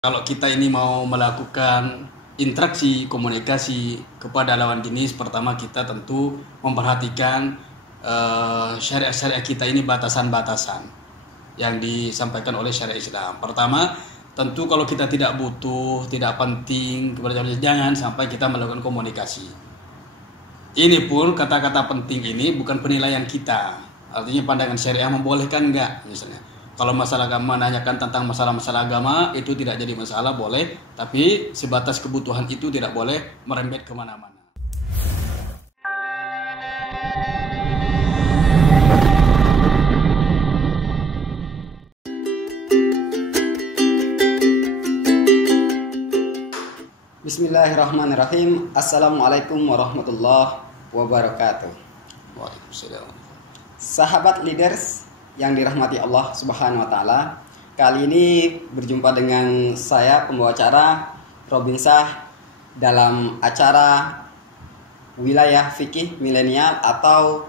Kalau kita ini mau melakukan interaksi komunikasi kepada lawan jenis, pertama kita tentu memperhatikan syariat-syariat kita ini, batasan-batasan yang disampaikan oleh syariat Islam. Pertama, tentu kalau kita tidak butuh, tidak penting kepada jangan sampai kita melakukan komunikasi. Ini pun kata-kata penting ini bukan penilaian kita. Artinya pandangan syariah membolehkan enggak misalnya. Kalau masalah agama, menanyakan tentang masalah-masalah agama itu tidak jadi masalah, boleh. Tapi sebatas kebutuhan itu tidak boleh merembet kemana-mana. Bismillahirrahmanirrahim. Assalamualaikum warahmatullahi wabarakatuh. Waalaikumsalam. Sahabat leaders yang dirahmati Allah Subhanahu wa taala, kali ini berjumpa dengan saya pembawa acara Robin Shah dalam acara Wilayah Fikih Milenial atau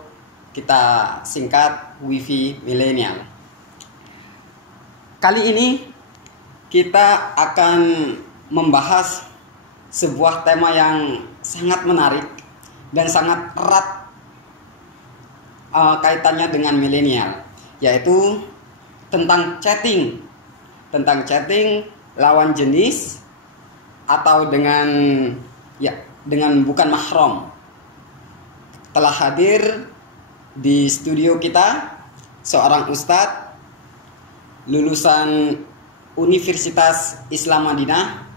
kita singkat WiFi Milenial. Kali ini kita akan membahas sebuah tema yang sangat menarik dan sangat erat kaitannya dengan milenial, yaitu tentang chatting lawan jenis atau dengan bukan mahram. Telah hadir di studio kita seorang ustadz lulusan Universitas Islam Madinah,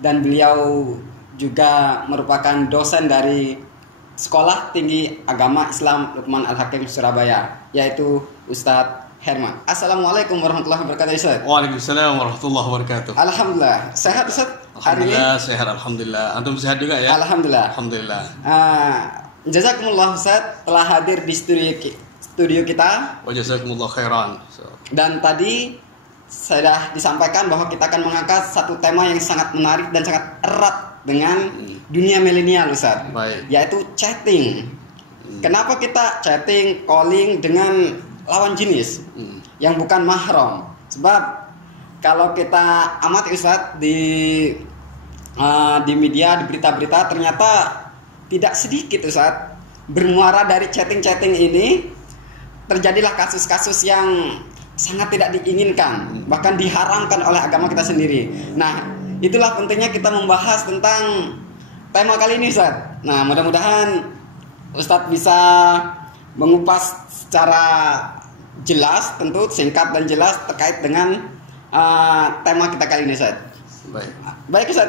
dan beliau juga merupakan dosen dari Sekolah Tinggi Agama Islam Lukman Al-Hakim Surabaya, yaitu Ustadz Herman. Assalamualaikum warahmatullahi wabarakatuh, Ustadz. Waalaikumsalam warahmatullahi wabarakatuh. Alhamdulillah. Sehat, Ustadz? Alhamdulillah, sehat. Alhamdulillah. Antum sehat juga ya? Alhamdulillah. Alhamdulillah. Jazakumullah, Ustadz, telah hadir di studio kita. Wa jazakumullah khairan. Dan tadi sudah disampaikan bahwa kita akan mengangkat satu tema yang sangat menarik dan sangat erat dengan dunia milenial, Ustaz. Baik. Yaitu chatting. Kenapa kita chatting, calling dengan lawan jenis yang bukan mahram? Sebab kalau kita amati, Ustaz, di media, di berita-berita, ternyata tidak sedikit, Ustaz, bermuara dari chatting-chatting ini terjadilah kasus-kasus yang sangat tidak diinginkan, bahkan diharamkan oleh agama kita sendiri. Nah, itulah pentingnya kita membahas tentang tema kali ini, Ustaz. Nah, mudah-mudahan Ustaz bisa mengupas secara jelas, tentu singkat dan jelas terkait dengan tema kita kali ini, Ustaz. Baik, Ustaz.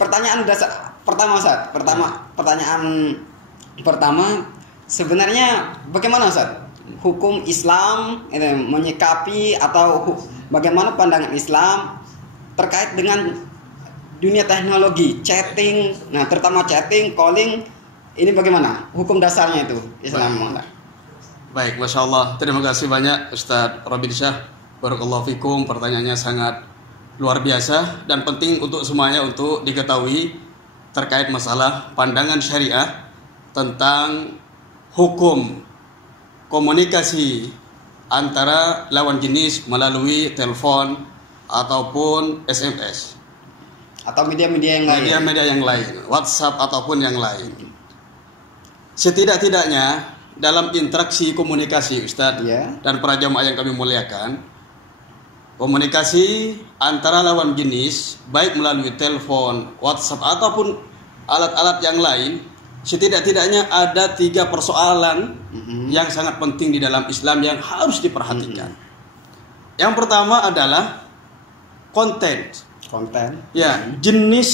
Pertanyaan dasar pertama, Ustaz. Pertanyaan pertama, sebenarnya bagaimana, Ustaz, hukum Islam menyikapi atau bagaimana pandangan Islam terkait dengan dunia teknologi, chatting, nah terutama chatting, calling, ini bagaimana hukum dasarnya itu Islam? Baik, Masya Allah. Terima kasih banyak Ustadz Robin Shah. Barakallahu fikum. Pertanyaannya sangat luar biasa dan penting untuk semuanya untuk diketahui terkait masalah pandangan syariah tentang hukum komunikasi antara lawan jenis melalui telepon ataupun SMS atau media-media yang lain, WhatsApp ataupun yang lain. Setidak-tidaknya dalam interaksi komunikasi, Ustadz, dan para jamaah yang kami muliakan, komunikasi antara lawan jenis baik melalui telepon, WhatsApp ataupun alat-alat yang lain, setidak-tidaknya ada 3 persoalan yang sangat penting di dalam Islam yang harus diperhatikan. Yang pertama adalah konten. Ya, jenis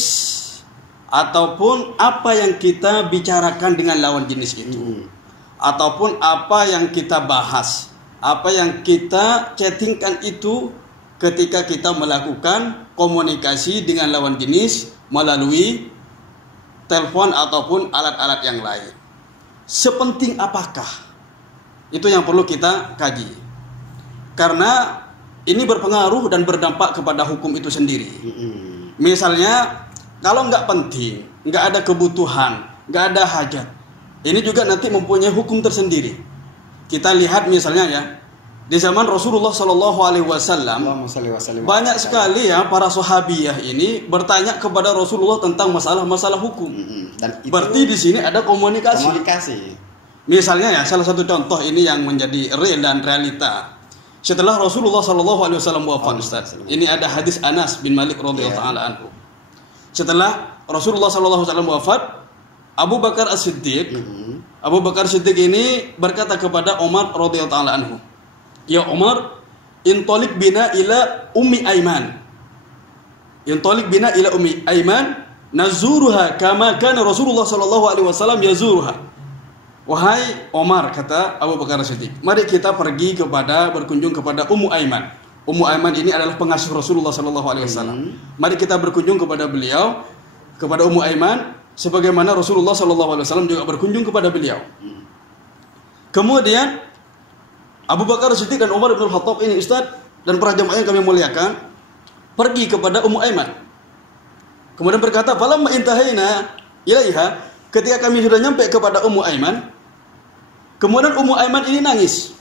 ataupun apa yang kita bicarakan dengan lawan jenis itu. Ataupun apa yang kita bahas, apa yang kita chattingkan itu ketika kita melakukan komunikasi dengan lawan jenis melalui telepon ataupun alat-alat yang lain. Sepenting apakah? Itu yang perlu kita kaji. Karena ini berpengaruh dan berdampak kepada hukum itu sendiri. Misalnya, kalau nggak penting, nggak ada kebutuhan, nggak ada hajat, ini juga nanti mempunyai hukum tersendiri. Kita lihat misalnya ya, di zaman Rasulullah Shallallahu Alaihi Wasallam Allahumma shalli wa sallim. banyak sekali ya para sahabiyah ini bertanya kepada Rasulullah tentang masalah-masalah hukum. Dan itu Berarti di sini ada komunikasi. Misalnya ya, salah satu contoh ini yang menjadi real dan realita. Setelah Rasulullah Shallallahu Alaihi Wasallam wafat, Ustaz, ini ada hadis Anas bin Malik radhiyallahu taala anhu. Setelah Rasulullah Shallallahu Alaihi Wasallam wafat, Abu Bakar As-Siddiq, Abu Bakar Siddiq ini berkata kepada Umar radhiyallahu taala anhu, "Ya Umar, intalik bina ila Ummi Aiman. Intalik bina ila Ummi Aiman, nazuruha kama kana Rasulullah Shallallahu Alaihi Wasallam yazuruha." Wahai Umar, kata Abu Bakar Siddiq, mari kita pergi berkunjung kepada Ummu Aiman. Ummu Aiman ini adalah pengasuh Rasulullah Sallallahu Alaihi Wasallam. Mari kita berkunjung kepada beliau, kepada Ummu Aiman, sebagaimana Rasulullah Sallallahu Alaihi Wasallam juga berkunjung kepada beliau. Kemudian Abu Bakar Siddiq dan Umar bin Khattab ini, Ustaz, dan para jamaah yang kami muliakan, pergi kepada Ummu Aiman. Kemudian berkata, "Falamma intahaina ilaiha," ketika kami sudah nyampe kepada Ummu Aiman, kemudian Ummu Aiman ini nangis.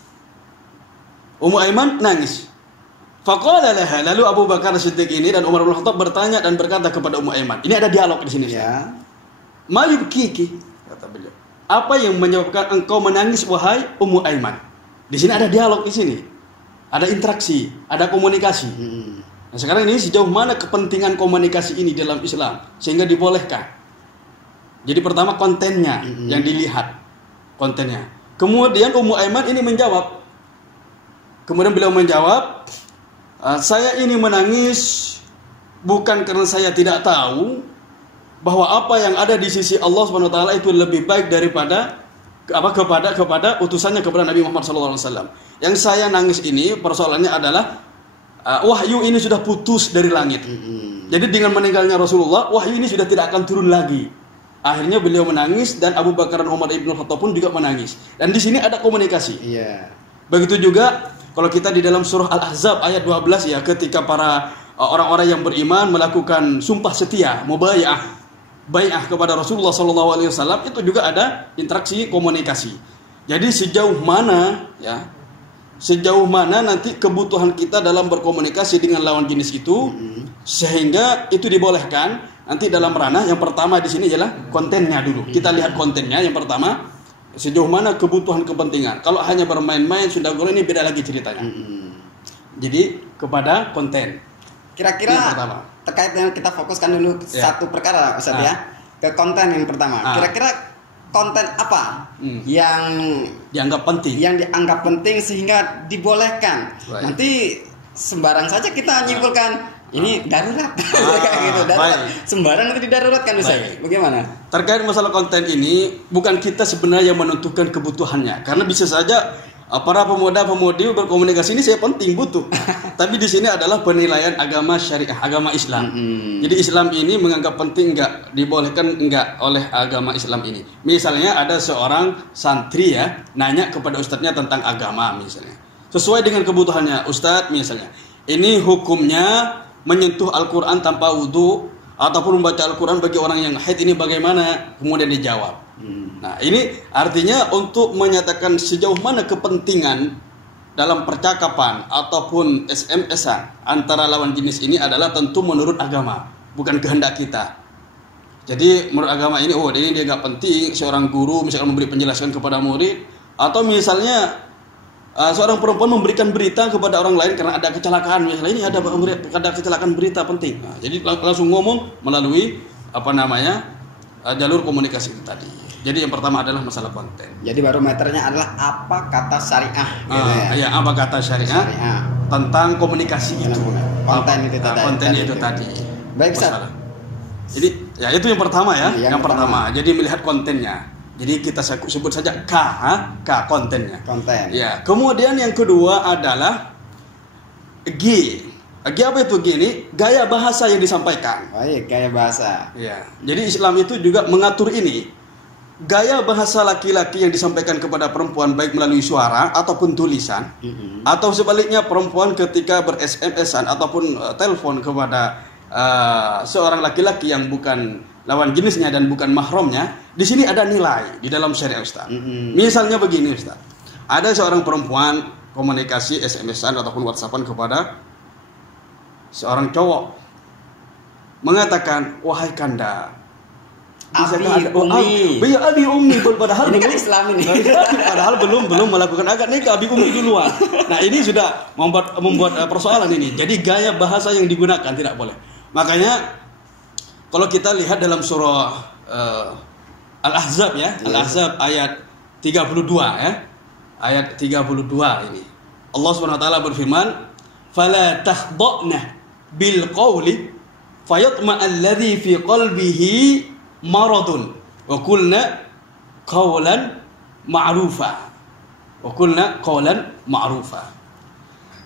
Ummu Aiman nangis. Faqala laha, lalu Abu Bakar Siddiq ini dan Umar bin Khattab bertanya dan berkata kepada Ummu Aiman. Ini ada dialog di sini. Ya. Ma yubkiki, kata beliau. Apa yang menyebabkan engkau menangis, wahai Ummu Aiman? Di sini ada dialog di sini. Ada interaksi, ada komunikasi. Nah, sekarang ini sejauh mana kepentingan komunikasi ini dalam Islam sehingga dibolehkan? Jadi pertama kontennya yang dilihat, kontennya. Kemudian Ummu Aiman ini menjawab. Kemudian beliau menjawab, "Saya ini menangis bukan karena saya tidak tahu bahwa apa yang ada di sisi Allah Subhanahu wa taala itu lebih baik daripada kepada utusannya kepada Nabi Muhammad SAW. Yang saya nangis ini persoalannya adalah wahyu ini sudah putus dari langit. Jadi dengan meninggalnya Rasulullah, wahyu ini sudah tidak akan turun lagi." Akhirnya beliau menangis dan Abu Bakar dan Umar ibn Khattab pun juga menangis. Dan di sini ada komunikasi. Iya. Begitu juga kalau kita di dalam surah Al-Ahzab ayat 12 ya, ketika para orang-orang yang beriman melakukan sumpah setia, bai'ah kepada Rasulullah SAW, itu juga ada interaksi komunikasi. Jadi sejauh mana nanti kebutuhan kita dalam berkomunikasi dengan lawan jenis itu sehingga itu dibolehkan. Nanti dalam ranah yang pertama di sini adalah kontennya dulu. Kita lihat kontennya yang pertama, sejauh mana kebutuhan kepentingan. Kalau hanya bermain-main sudah golong, ini beda lagi ceritanya. Jadi kepada konten. Kira-kira terkait dengan kita fokuskan dulu satu perkara, Ustaz ya, ke konten yang pertama. Kira-kira konten apa yang dianggap penting? Yang dianggap penting sehingga dibolehkan. Nanti sembarang saja kita nyimpulkan. Ini darurat, kayak gitu. Darurat. Sembarang nanti didaruratkan, Ustaz. Bagaimana? Terkait masalah konten ini, bukan kita sebenarnya yang menentukan kebutuhannya, karena bisa saja para pemuda-pemudi berkomunikasi ini saya penting butuh. Tapi di sini adalah penilaian agama syariah, agama Islam. Jadi Islam ini menganggap penting enggak, dibolehkan enggak oleh agama Islam ini. Misalnya ada seorang santri ya, nanya kepada ustadznya tentang agama misalnya. Sesuai dengan kebutuhannya, ustadz misalnya, ini hukumnya menyentuh Al-Quran tanpa wudhu ataupun membaca Al-Quran bagi orang yang haid ini bagaimana? Kemudian dijawab. Nah ini artinya untuk menyatakan sejauh mana kepentingan dalam percakapan ataupun SMS-an antara lawan jenis ini adalah tentu menurut agama, bukan kehendak kita. Jadi menurut agama ini, ini dia gak penting seorang guru misalkan memberi penjelasan kepada murid, atau misalnya seorang perempuan memberikan berita kepada orang lain karena ada kecelakaan misalnya, ini ada kecelakaan berita penting. Nah, jadi langsung ngomong melalui jalur komunikasi itu tadi. Jadi yang pertama adalah masalah konten. Jadi barometernya adalah apa kata syariah. Iya, apa kata syariah tentang komunikasi itu. Konten itu tadi. Baik, Ustaz. Jadi ya itu yang pertama ya. Yang pertama. Jadi melihat kontennya. Jadi kita sebut saja K kontennya. Konten. Ya. Kemudian yang kedua adalah G. G apa itu G ini? Gaya bahasa yang disampaikan. Oh iya, gaya bahasa. Ya. Jadi Islam itu juga mengatur ini. Gaya bahasa laki-laki yang disampaikan kepada perempuan baik melalui suara ataupun tulisan, atau sebaliknya perempuan ketika ber-SMS-an ataupun telepon kepada seorang laki-laki yang bukan lawan jenisnya dan bukan mahramnya, di sini ada nilai di dalam syariat, Ustaz. Misalnya begini, Ustaz. Ada seorang perempuan komunikasi SMS-an ataupun WhatsApp-an kepada seorang cowok, mengatakan, wahai Kanda, Abi, Umi. Abi Umi, padahal Ini kan Islam ini. padahal belum melakukan akad nikah, Abi Umi duluan. Nah, ini sudah membuat persoalan ini. Jadi gaya bahasa yang digunakan tidak boleh. Makanya kalau kita lihat dalam surah Al-Ahzab ya, Al-Ahzab ayat 32 ya. Ayat 32 ini. Allah Subhanahu wa taala berfirman, "Fala takhda'na bil qawli fayatma alladhi fi qalbihi maradun wa qulna qawlan ma'rufa." Wa qulna qawlan ma'rufa.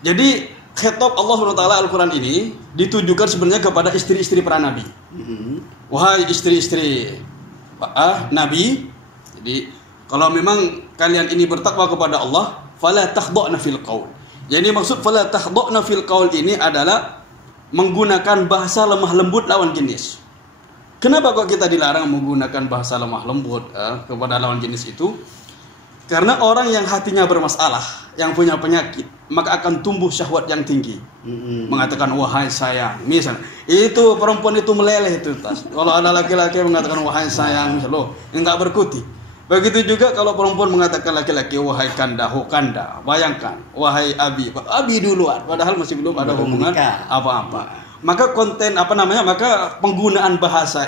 Jadi khitab Allah Subhanahu wa taala Al-Qur'an ini ditujukan sebenarnya kepada istri-istri para nabi. Wahai istri-istri nabi, jadi kalau memang kalian ini bertakwa kepada Allah, fala takhda'na fil qaul. Jadi maksud fala takhda'na fil qaul ini adalah menggunakan bahasa lemah lembut lawan jenis. Kenapa kok kita dilarang menggunakan bahasa lemah lembut kepada lawan jenis itu? Karena orang yang hatinya bermasalah, yang punya penyakit, maka akan tumbuh syahwat yang tinggi. Mengatakan wahai sayang, misalnya itu perempuan itu meleleh itu tas. Kalau ada laki-laki mengatakan wahai sayang, misalnya enggak berkutik. Begitu juga kalau perempuan mengatakan laki-laki wahai Kanda, ho Kanda, bayangkan wahai Abi duluan, padahal masih belum ada hubungan apa-apa. Maka maka penggunaan bahasa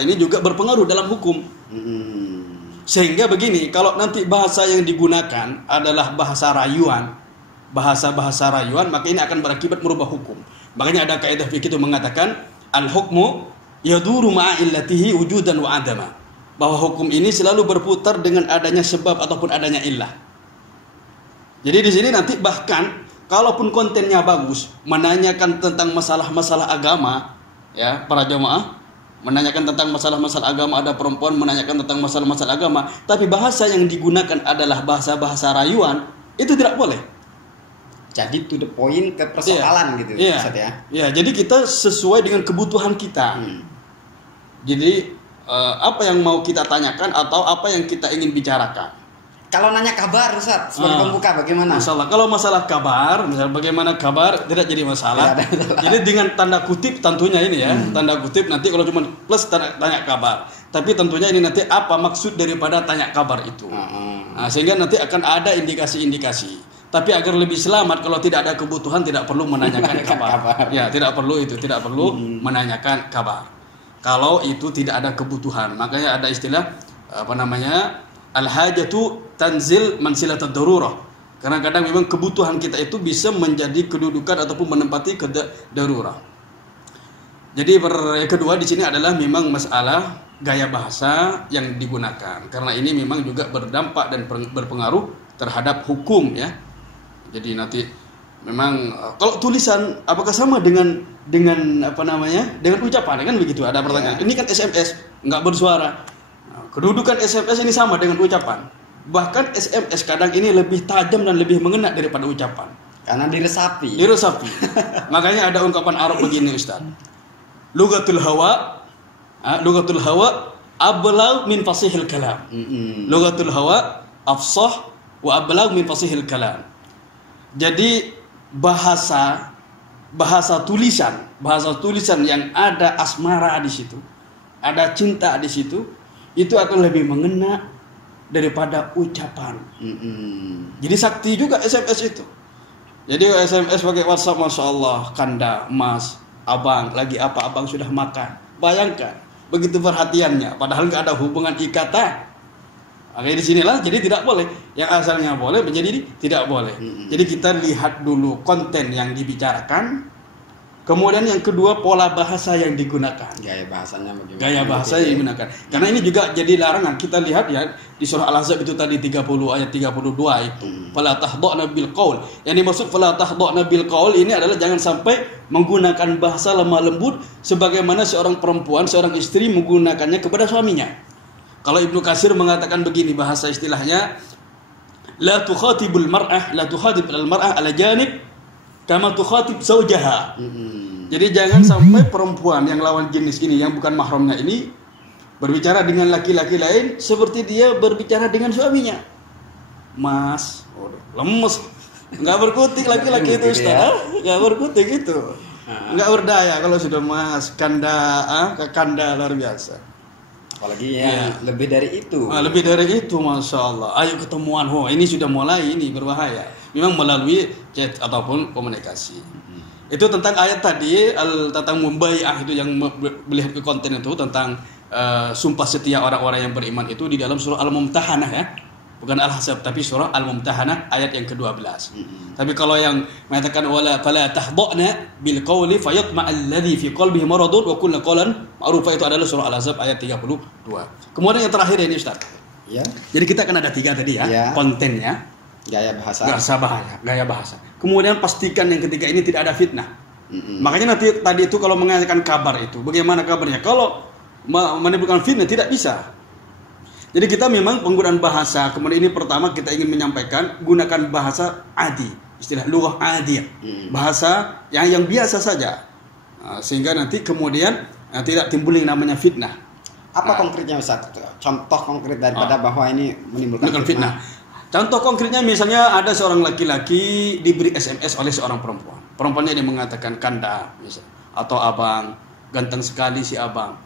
ini juga berpengaruh dalam hukum. Sehingga begini, kalau nanti bahasa yang digunakan adalah bahasa rayuan, maka ini akan berakibat merubah hukum. Makanya ada kaidah fikih itu mengatakan al-hukmu yaduru ma'a illatihi wujudan wa adama. Bahwa hukum ini selalu berputar dengan adanya sebab ataupun adanya illah. Jadi di sini nanti bahkan kalaupun kontennya bagus, menanyakan tentang masalah-masalah agama, ya para jamaah, menanyakan tentang masalah-masalah agama, ada perempuan menanyakan tentang masalah-masalah agama, tapi bahasa yang digunakan adalah bahasa-bahasa rayuan, itu tidak boleh. Jadi to the point ke persoalan gitu, Ustaz ya. Iya, jadi kita sesuai dengan kebutuhan kita. Jadi apa yang mau kita tanyakan atau apa yang kita ingin bicarakan. Kalau nanya kabar Ustaz, sebagai pembuka bagaimana? Kalau masalah kabar, misalnya bagaimana kabar tidak jadi masalah. Jadi dengan tanda kutip tentunya ini ya, tanda kutip nanti kalau cuma plus tanya kabar. Tapi tentunya ini nanti apa maksud daripada tanya kabar itu. Nah, sehingga nanti akan ada indikasi-indikasi. Tapi agar lebih selamat kalau tidak ada kebutuhan tidak perlu menanyakan kabar. Ya, tidak perlu menanyakan kabar. Kalau itu tidak ada kebutuhan, makanya ada istilah al-hajatu tanzil mansilatud darurah. Karena kadang memang kebutuhan kita itu bisa menjadi kedudukan ataupun menempati darurah. Jadi yang kedua di sini adalah memang masalah gaya bahasa yang digunakan. Karena ini memang juga berdampak dan berpengaruh terhadap hukum ya. Jadi nanti memang kalau tulisan apakah sama dengan dengan ucapan kan begitu, ada pertanyaan. Ini kan SMS enggak bersuara. Kedudukan SMS ini sama dengan ucapan. Bahkan SMS kadang ini lebih tajam dan lebih mengena daripada ucapan. Karena diresapi. Makanya ada ungkapan Arab begini Ustaz. Lugatul hawa ablag min fasihil kalam. Lugatul hawa afsah wa ablag min fasihil kalam. Jadi bahasa tulisan yang ada asmara di situ, ada cinta di situ, itu akan lebih mengena daripada ucapan. Jadi sakti juga SMS itu. Jadi SMS pakai WhatsApp, Masya Allah, Kanda, Mas, Abang, lagi apa, Abang sudah makan. Bayangkan, begitu perhatiannya, padahal nggak ada hubungan ikatan. Oke, di sinilah jadi tidak boleh. Yang asalnya boleh menjadi tidak boleh. Jadi kita lihat dulu konten yang dibicarakan. Kemudian yang kedua pola bahasa yang digunakan. Gaya bahasanya bagaimana? Gaya bahasa yang digunakan. Karena ini juga jadi larangan. Kita lihat ya di surah Al-Ahzab itu tadi 30 ayat 32 itu. Fala tahdha'na bil qaul. Yang dimaksud fala tahdha'na bil qaul ini adalah jangan sampai menggunakan bahasa lemah lembut sebagaimana seorang perempuan, seorang istri menggunakannya kepada suaminya. Kalau Ibnu Katsir mengatakan begini bahasa istilahnya, la tukhatibul mar'ah, la tukhatib al-mar'ah ala janib kama tukhatib zaujaha. Jadi jangan sampai perempuan yang lawan jenis ini yang bukan mahramnya ini berbicara dengan laki-laki lain seperti dia berbicara dengan suaminya. Mas, lemes, nggak berkutik laki-laki itu Ustaz, nggak berkutik itu, nggak berdaya kalau sudah mas, kanda luar biasa. Apalagi lebih dari itu. Lebih dari itu, masya Allah. Ayo ketemuan, ini sudah mulai ini berbahaya. Memang melalui chat ataupun komunikasi. Itu tentang ayat tadi, tentang mumbai'ah itu yang melihat ke konten itu tentang sumpah setia orang-orang yang beriman itu di dalam surah Al-Mumtahanah ya. Bukan Al-Ahzab tapi surah Al-Mumtahanah ayat yang ke-12. Tapi kalau yang mengatakan wala fala tahdha'na bil qawli fayatma'al ladzi fi qalbihi maradun wa qulna qawlan ma'rufa itu adalah surah Al-Ahzab ayat 32. Kemudian yang terakhir ini Ustaz. Ya. Jadi kita akan ada 3 tadi ya, kontennya, gaya bahasa. Kemudian pastikan yang ketiga ini tidak ada fitnah. Makanya nanti tadi itu kalau mengatakan kabar itu, bagaimana kabarnya? Kalau menimbulkan fitnah tidak bisa. Jadi kita memang penggunaan bahasa, kemudian ini pertama kita ingin menyampaikan gunakan bahasa adi, istilah lughah adiyah, bahasa yang biasa saja, sehingga nanti kemudian tidak timbul yang namanya fitnah. Apa konkretnya Ustaz? Contoh konkret daripada bahwa ini menimbulkan fitnah. Contoh konkretnya misalnya ada seorang laki-laki diberi SMS oleh seorang perempuan. Perempuannya dia mengatakan kanda misalnya, atau abang, ganteng sekali si abang.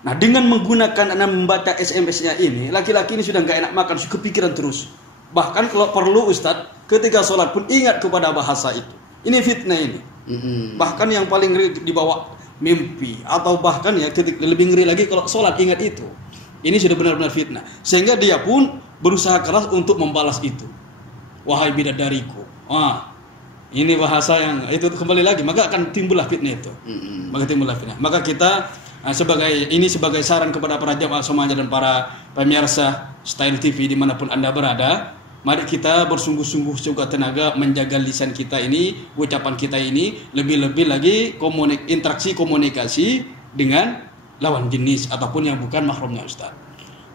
Nah dengan menggunakan membaca SMS-nya ini, laki-laki ini sudah nggak enak makan, sudah kepikiran terus. Bahkan kalau perlu Ustadz, ketika sholat pun ingat kepada bahasa itu. Ini fitnah ini. Bahkan yang paling ngeri dibawa mimpi, atau bahkan ya lebih ngeri lagi kalau sholat ingat itu. Ini sudah benar-benar fitnah. Sehingga dia pun berusaha keras untuk membalas itu. Wahai bidadariku. Ini bahasa yang itu kembali lagi, maka akan timbullah fitnah itu. Maka kita sebagai saran kepada para jamaah semuanya dan para pemirsa Style TV dimanapun Anda berada, mari kita bersungguh-sungguh juga tenaga menjaga lisan kita ini, ucapan kita ini, lebih-lebih lagi interaksi komunikasi dengan lawan jenis ataupun yang bukan mahramnya Ustaz.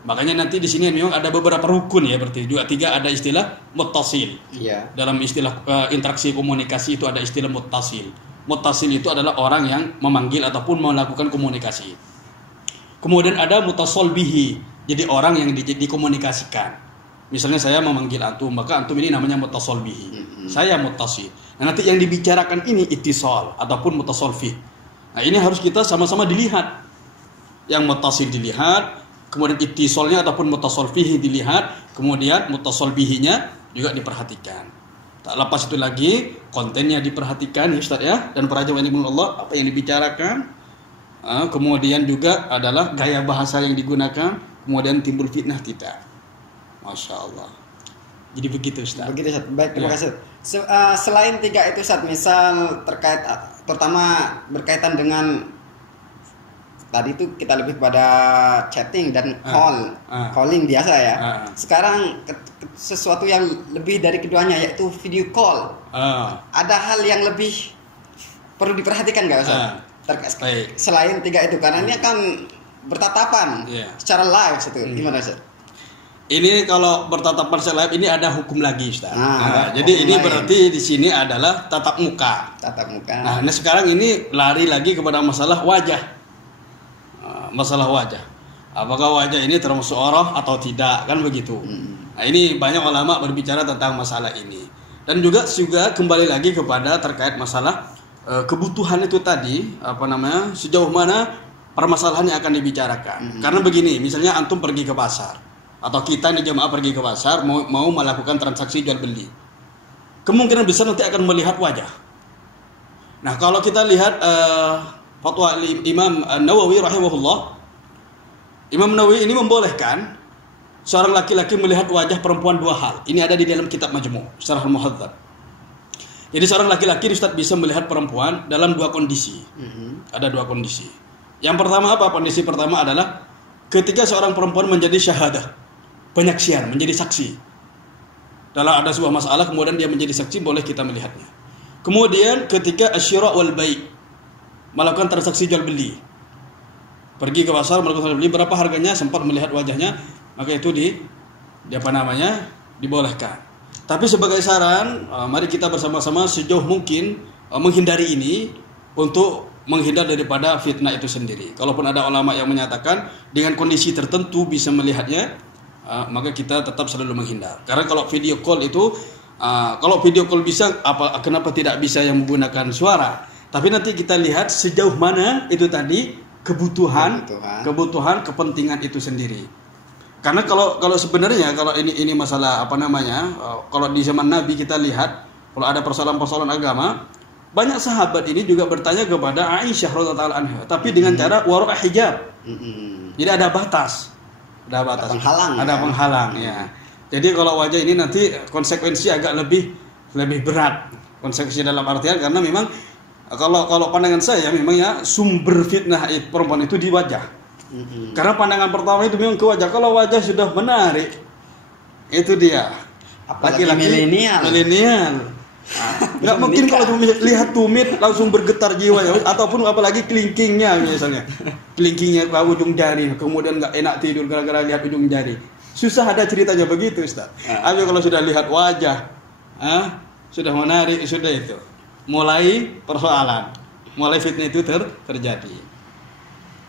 Makanya nanti di sini memang ada beberapa rukun ya, berarti 2-3 ada istilah muttasil. Dalam istilah interaksi komunikasi itu ada istilah muttasil. Muttasil itu adalah orang yang memanggil ataupun melakukan komunikasi. Kemudian ada muttasil bihi, jadi orang yang dikomunikasikan. Misalnya saya memanggil antum, maka antum ini namanya muttasil bihi. Saya muttasil. Nah, nanti yang dibicarakan ini ittisal ataupun muttasil fi. Nah, ini harus kita sama-sama dilihat. Yang muttasil dilihat, kemudian ittisalnya ataupun muttasil fihi dilihat, kemudian muttasil bihinya juga diperhatikan. Tak lepas itu lagi kontennya diperhatikan ya Ustaz ya, dan para jamaah yang Allah apa yang dibicarakan. Kemudian juga adalah gaya bahasa yang digunakan, kemudian timbul fitnah tidak. Masya Allah. Jadi begitu Ustaz. Begitu Ustaz. Baik, terima kasih. Selain 3 itu Ustaz, misal terkait terutama berkaitan dengan tadi itu kita lebih pada chatting dan calling biasa ya. Sekarang sesuatu yang lebih dari keduanya yaitu video call. Ada hal yang lebih perlu diperhatikan nggak Ustaz? Selain 3 itu karena ini akan bertatapan secara live itu. Gimana Ustaz? Ini kalau bertatapan secara live ini ada hukum lagi Ustaz. Jadi ini berarti di sini adalah tatap muka. Nah, sekarang ini lari lagi kepada masalah wajah. Apakah wajah ini termasuk aurat atau tidak, kan begitu. Nah, ini banyak ulama berbicara tentang masalah ini. Dan juga kembali lagi kepada terkait masalah kebutuhan itu tadi, sejauh mana permasalahan yang akan dibicarakan. Karena begini, misalnya antum pergi ke pasar atau kita nih jemaah pergi ke pasar mau melakukan transaksi jual beli. Kemungkinan besar nanti akan melihat wajah. Nah, kalau kita lihat fatwa Imam Nawawi rahimahullah, Imam Nawawi ini membolehkan seorang laki-laki melihat wajah perempuan 2 hal. Ini ada di dalam kitab Majmu' Syarah Al-Muhadzab. Jadi seorang laki-laki Ustaz bisa melihat perempuan dalam 2 kondisi. Ada 2 kondisi. Yang pertama apa? Kondisi pertama adalah ketika seorang perempuan menjadi syahadah, penyaksian, menjadi saksi. Dalam ada sebuah masalah kemudian dia menjadi saksi, boleh kita melihatnya. Kemudian ketika asyira' wal bai', melakukan transaksi jual beli, pergi ke pasar melakukan jual beli, berapa harganya, sempat melihat wajahnya, maka itu dibolehkan. Tapi sebagai saran, mari kita bersama-sama sejauh mungkin menghindari ini untuk menghindar daripada fitnah itu sendiri. Kalaupun ada ulama yang menyatakan dengan kondisi tertentu bisa melihatnya, maka kita tetap selalu menghindar. Karena kalau video call itu, kalau video call bisa, kenapa tidak bisa yang menggunakan suara? Tapi nanti kita lihat sejauh mana itu tadi kebutuhan, kepentingan itu sendiri. Karena kalau sebenarnya kalau ini masalah kalau di zaman Nabi kita lihat kalau ada persoalan-persoalan agama, banyak sahabat ini juga bertanya kepada Aisyah radhiyallahu anha, tapi dengan cara wara' hijab. Jadi ada batas. Ada penghalang ya. Jadi kalau wajah ini nanti konsekuensi agak lebih berat. Konsekuensi dalam artian karena memang kalau pandangan saya memang ya sumber fitnah perempuan itu di wajah. Karena pandangan pertama itu memang ke wajah. Kalau wajah sudah menarik, itu dia. Apalagi milenial. Nggak mungkin kalau lihat tumit langsung bergetar jiwa ya, ataupun apalagi kelingkingnya misalnya, kelingkingnya ke ujung jari, kemudian nggak enak tidur gara-gara lihat ujung jari. Susah ada ceritanya begitu, Ustaz. Tapi kalau sudah lihat wajah, sudah menarik, sudah itu, mulai persoalan, mulai fitnah itu terjadi.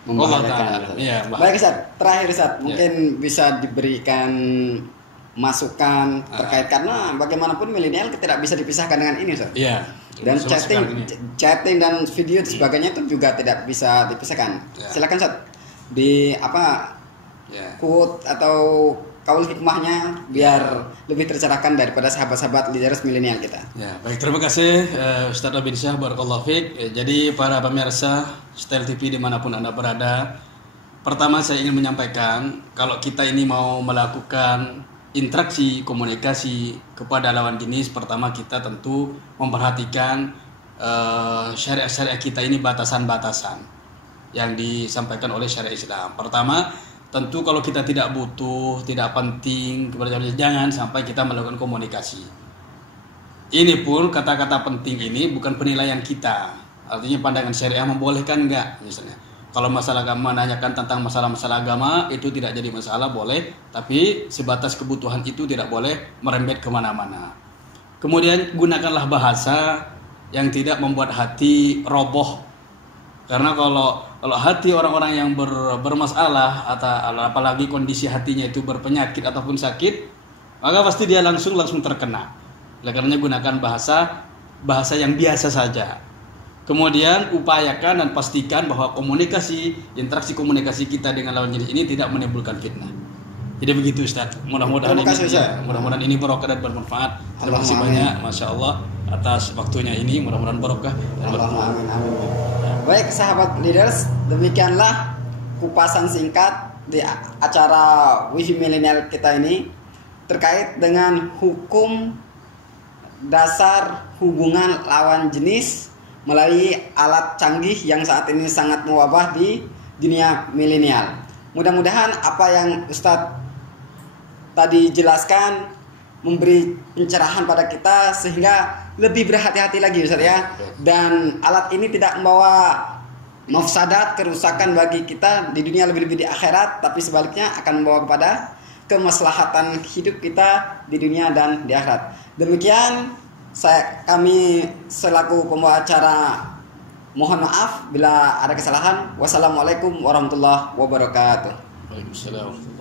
Allah Ta'ala. Ya, baik Ustaz, terakhir Ustaz, mungkin bisa diberikan masukan terkait karena bagaimanapun milenial tidak bisa dipisahkan dengan ini Ustaz. Iya. Dan chatting dan video dan sebagainya itu juga tidak bisa dipisahkan. Silakan Ustaz di quote atau kaul hikmahnya biar lebih tercerahkan daripada sahabat-sahabat leaders milenial kita. Ya, baik, terima kasih Ustaz Robin Syah, barakallahu fiik. Jadi para pemirsa Style TV dimanapun Anda berada, pertama saya ingin menyampaikan kalau kita ini mau melakukan interaksi komunikasi kepada lawan jenis, pertama kita tentu memperhatikan syariat-syariat kita ini, batasan-batasan yang disampaikan oleh syariat Islam. Pertama, tentu kalau kita tidak butuh, tidak penting, jangan sampai kita melakukan komunikasi. Ini pun kata-kata penting ini bukan penilaian kita. Artinya pandangan syariah membolehkan enggak misalnya. Kalau masalah agama, menanyakan tentang masalah-masalah agama itu tidak jadi masalah, boleh. Tapi sebatas kebutuhan itu tidak boleh merembet kemana-mana. Kemudian gunakanlah bahasa yang tidak membuat hati roboh. Karena kalau hati orang-orang yang bermasalah atau apalagi kondisi hatinya itu berpenyakit ataupun sakit, maka pasti dia langsung terkena. Oleh karenanya gunakan bahasa yang biasa saja. Kemudian upayakan dan pastikan bahwa interaksi komunikasi kita dengan lawan jenis ini tidak menimbulkan fitnah. Jadi begitu Ustaz. Mudah-mudahan ini barokah dan bermanfaat. Terima kasih banyak, Masya Allah, atas waktunya ini. Mudah-mudahan barokah dan bermanfaat. Amin. Baik sahabat leaders, demikianlah kupasan singkat di acara Wifi Milenial kita ini terkait dengan hukum dasar hubungan lawan jenis melalui alat canggih yang saat ini sangat mewabah di dunia milenial. Mudah-mudahan apa yang Ustadz tadi jelaskan memberi pencerahan pada kita sehingga lebih berhati-hati lagi Ustadz ya. Dan alat ini tidak membawa mafsadat, kerusakan bagi kita di dunia lebih-lebih di akhirat, tapi sebaliknya akan membawa kepada kemaslahatan hidup kita di dunia dan di akhirat. Demikian kami selaku pembawa acara mohon maaf bila ada kesalahan. Wassalamualaikum warahmatullahi wabarakatuh. Waalaikumsalam.